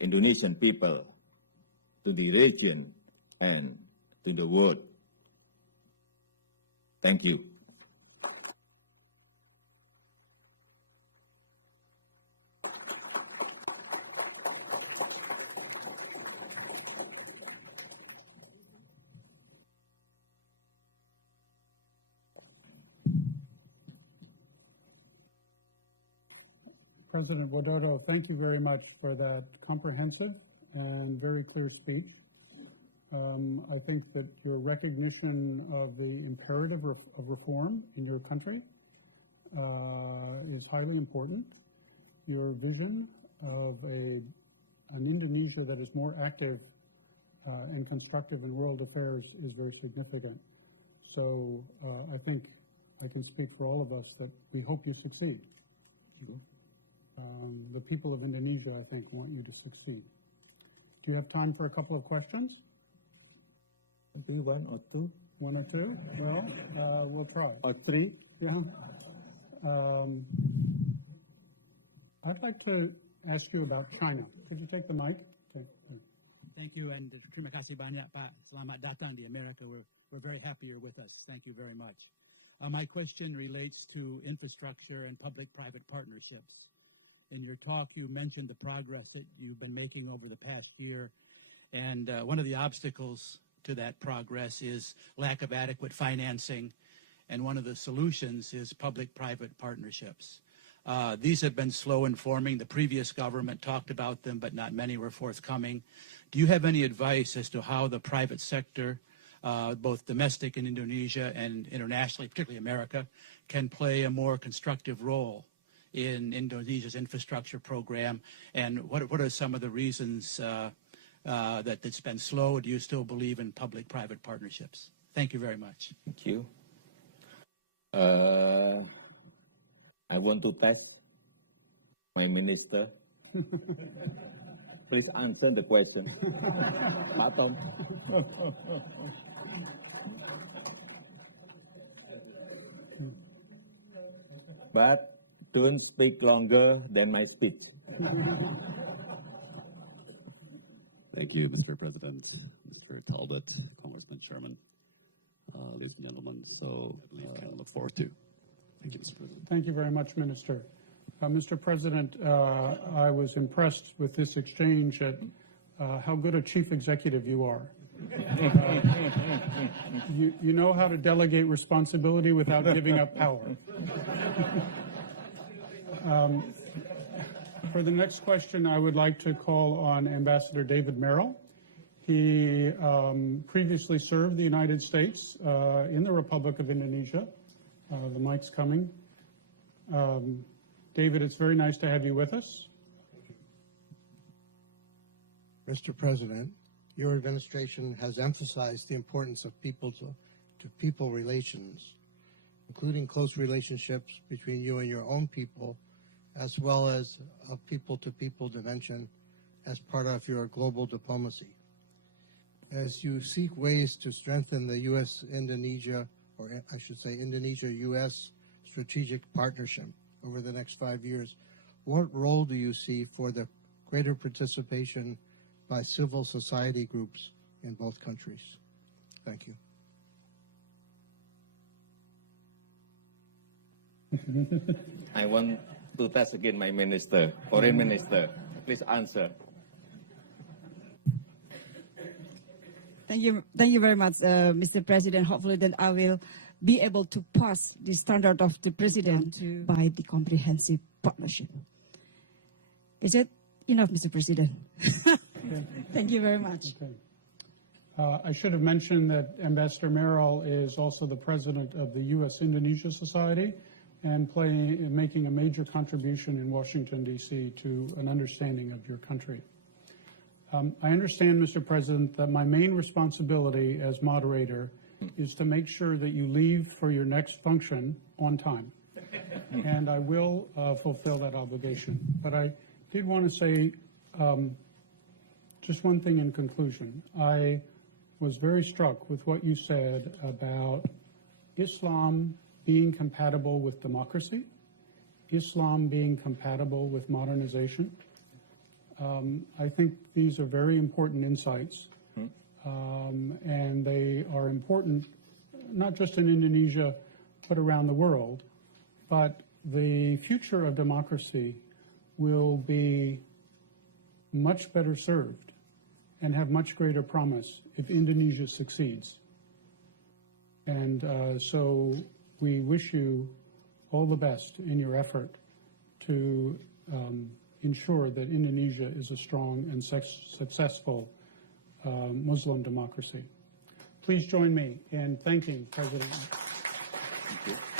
Indonesian people, to the region, and to the world. Thank you. President Widodo, thank you very much for that comprehensive and very clear speech. I think that your recognition of the imperative of reform in your country is highly important. Your vision of an Indonesia that is more active and constructive in world affairs is very significant. So I think I can speak for all of us that we hope you succeed. The people of Indonesia, I think, want you to succeed. Do you have time for a couple of questions? Maybe one or two. One or two? Well, we'll try. Or three? Yeah. I'd like to ask you about China. Could you take the mic? Thank you, and terima kasih banyak, Pak. Selamat datang di America. We're very happy you're with us. Thank you very much. My question relates to infrastructure and public-private partnerships. In your talk, you mentioned the progress that you've been making over the past year, and one of the obstacles to that progress is lack of adequate financing, and one of the solutions is public-private partnerships. These have been slow in forming. The previous government talked about them, but not many were forthcoming. Do you have any advice as to how the private sector, both domestic in Indonesia and internationally, particularly America, can play a more constructive role in Indonesia's infrastructure program, and what are some of the reasons that it's been slow? Do you still believe in public-private partnerships? Thank you very much. Thank you. I want to test my minister. Please answer the question. Pak Tom. But don't speak longer than my speech. Thank you, Mr. President, Mr. Talbot, Congressman Sherman, ladies and gentlemen. So I look forward to. Thank you, Mr. President. Thank you very much, Minister. Mr. President, I was impressed with this exchange at how good a chief executive you are. You know how to delegate responsibility without giving up power. For the next question, I would like to call on Ambassador David Merrill. He previously served the United States in the Republic of Indonesia. The mic's coming. David, it's very nice to have you with us. Mr. President, your administration has emphasized the importance of people-to-people relations, including close relationships between you and your own people, as well as a people-to-people dimension as part of your global diplomacy. As you seek ways to strengthen the U.S.-Indonesia, or I should say Indonesia-U.S. strategic partnership over the next 5 years, what role do you see for the greater participation by civil society groups in both countries? Thank you. I want to test again my minister, foreign minister. Please answer. Thank you very much, Mr. President. Hopefully that I will be able to pass the standard of the President by the comprehensive partnership. Is it enough, Mr. President? Thank you very much. Okay. I should have mentioned that Ambassador Merrill is also the president of the U.S.-Indonesia Society and making a major contribution in Washington, D.C. to an understanding of your country. I understand, Mr. President, that my main responsibility as moderator is to make sure that you leave for your next function on time. And I will fulfill that obligation. But I did want to say just one thing in conclusion. I was very struck with what you said about Islam being compatible with democracy, Islam being compatible with modernization. I think these are very important insights, and they are important not just in Indonesia, but around the world. But the future of democracy will be much better served and have much greater promise if Indonesia succeeds. And so we wish you all the best in your effort to ensure that Indonesia is a strong and successful Muslim democracy. Please join me in thanking President. Thank you.